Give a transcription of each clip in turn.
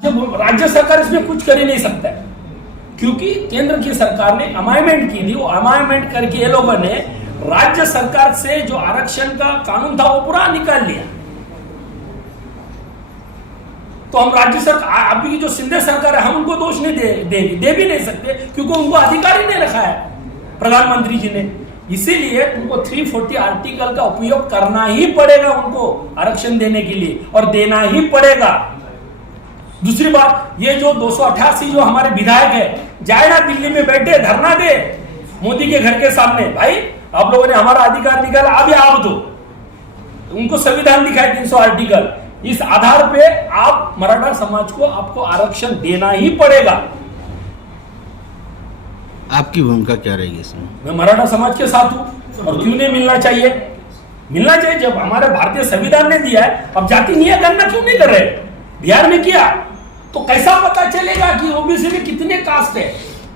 जब राज्य सरकार इसमें कुछ कर ही नहीं सकता है, क्योंकि केंद्र की सरकार ने अमाइंडमेंट की थी। वो अमाइंडमेंट करके ये लोगों ने राज्य सरकार से जो आरक्षण का कानून था वो पूरा निकाल लिया। तो हम राज्य सरकार, अभी की जो शिंदे सरकार है, हम उनको दोष नहीं दे भी नहीं सकते, क्योंकि उनको अधिकार ही नहीं रखा है प्रधानमंत्री जी ने। इसीलिए उनको 340 आर्टिकल का उपयोग करना ही पड़ेगा उनको आरक्षण देने के लिए, और देना ही पड़ेगा। दूसरी बात, ये जो 288 जो हमारे विधायक है, जाए ना दिल्ली में बैठे धरना दे मोदी के घर के सामने, भाई आप लोगों ने हमारा अधिकार निकाला, अब आप दो। उनको संविधान दिखाए 300 आर्टिकल, इस आधार पे आप मराठा समाज को आपको आरक्षण देना ही पड़ेगा। आपकी भूमिका क्या रहेगी इसमें? मैं मराठा समाज के साथ हूं, और क्यों नहीं मिलना चाहिए? मिलना चाहिए। जब हमारे भारतीय संविधान ने दिया है, अब जाति न्याय गणना क्यों नहीं कर रहे? बिहार में किया तो कैसा पता चलेगा कि ओबीसी में कितने कास्ट है,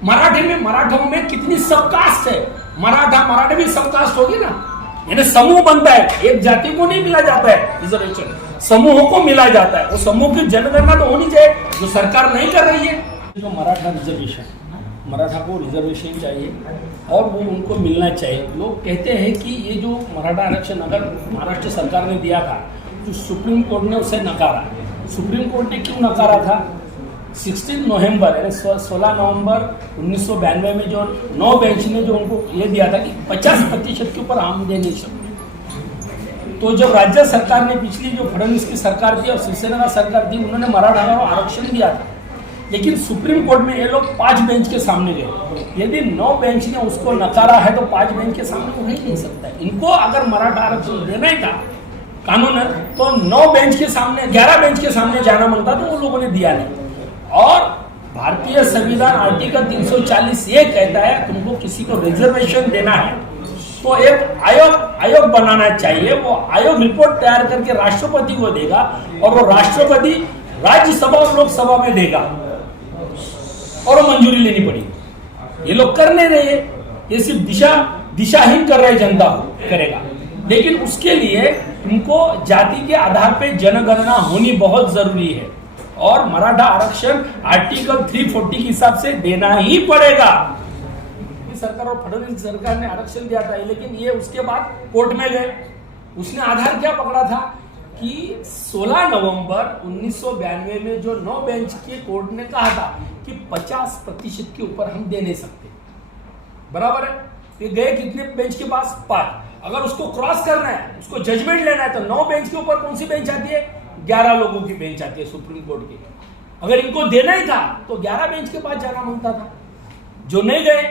मराठों में कितनी सब कास्ट है? मराठा भी सब कास्ट होगी ना, यानी समूह बनता है। एक जाति को नहीं मिला जाता है रिजर्वेशन, समूहों को मिला जाता है। वो समूह की जनगणना तो होनी चाहिए, जो सरकार नहीं कर रही है। जो मराठा रिजर्वेशन, मराठा को रिजर्वेशन चाहिए और वो उनको मिलना चाहिए। लोग कहते हैं कि ये जो मराठा आरक्षण अगर महाराष्ट्र सरकार ने दिया था, तो सुप्रीम कोर्ट ने उसे नकारा। सुप्रीम कोर्ट ने क्यों नकारा था? 16 नवंबर यानी 16 नवंबर 1992 में जो 9 बेंच ने जो उनको ये दिया था कि 50% के ऊपर हम दे नहीं सकते। तो जब राज्य सरकार ने, पिछली जो फडणवीस की सरकार थी और शिवसेना का सरकार थी, उन्होंने मराठा को आरक्षण दिया था। लेकिन सुप्रीम कोर्ट में ये लोग 5 बेंच के सामने गए। यदि 9 बेंच ने उसको नकारा है तो 5 बेंच के सामने वो नहीं सकता है। इनको अगर मराठा आरक्षण देना ही था कानून, तो 9 बेंच के सामने, 11 बेंच के सामने जाना मांगता, तो वो लोगों ने दिया नहीं। और भारतीय संविधान आर्टिकल 340 ये कहता है तुमको किसी को रिजर्वेशन देना है तो एक आयोग बनाना चाहिए। वो आयोग रिपोर्ट तैयार करके राष्ट्रपति को देगा, और वो राष्ट्रपति राज्यसभा और लोकसभा में देगा, और वो मंजूरी लेनी पड़ेगी। ये लोग कर नहीं रहे, ये सिर्फ दिशाहीन कर रहे जनता को करेगा। लेकिन उसके लिए उनको जाति के आधार पे जनगणना होनी बहुत जरूरी है, और मराठा आरक्षण आर्टिकल 340 के हिसाब से देना ही पड़ेगा। सरकार और फडणवीस सरकार ने आरक्षण दिया था, लेकिन ये उसके बाद कोर्ट में गए। उसने आधार क्या पकड़ा था कि 16 नवंबर 1992 में जो 9 बेंच के कोर्ट ने कहा था कि 50% के ऊपर हम दे नहीं सकते। बराबर है? ये गए कितने बेंच के पास? 5। अगर उसको क्रॉस करना है, उसको जजमेंट लेना है, तो 9 बेंच के ऊपर कौन सी बेंच आती है? 11 लोगों की बेंच आती है सुप्रीम कोर्ट की। अगर इनको देना ही था तो 11 बेंच के पास जाना मांगता था, जो नहीं गए।